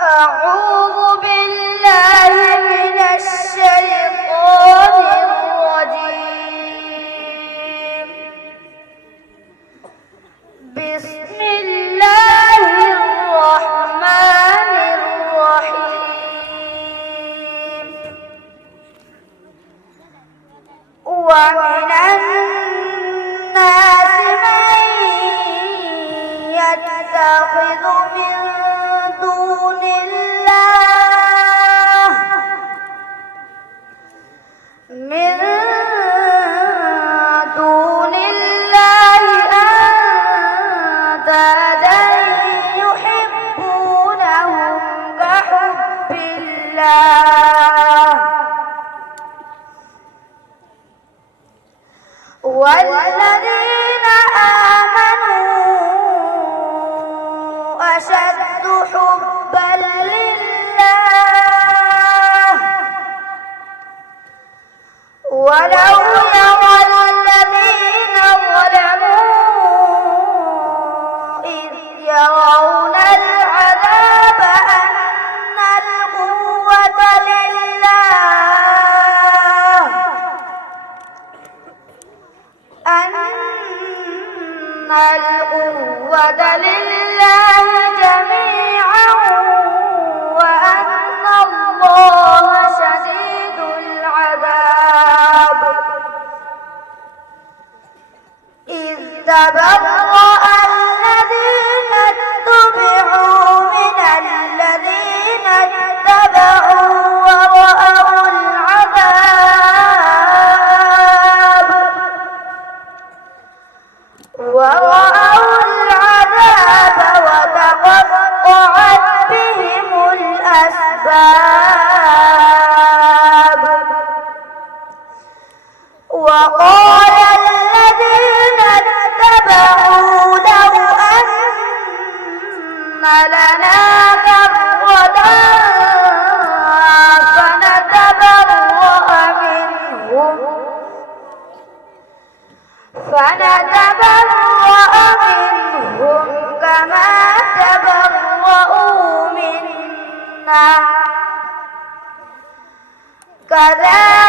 أعوذ بالله من الشيطان الرجيم. بسم الله الرحمن الرحيم. ومن الناس من يتخذ من دون الله أندادا يحبونهم كحب الله والذين آمنوا أشد حبا لله ولو يرى الذين ظلموا إذ يرون العذاب أن القوة لله جميعا وأن الله شديد العذاب. إذ تبرأ الذين اتبعوا من الذين اتبعوا ورأوا العذاب وتقطعت بهم الأسباب. وقال الذين اتبعوا لو أن لنا كرة فنتبرأ منهم كما تبرأوا منا كذلك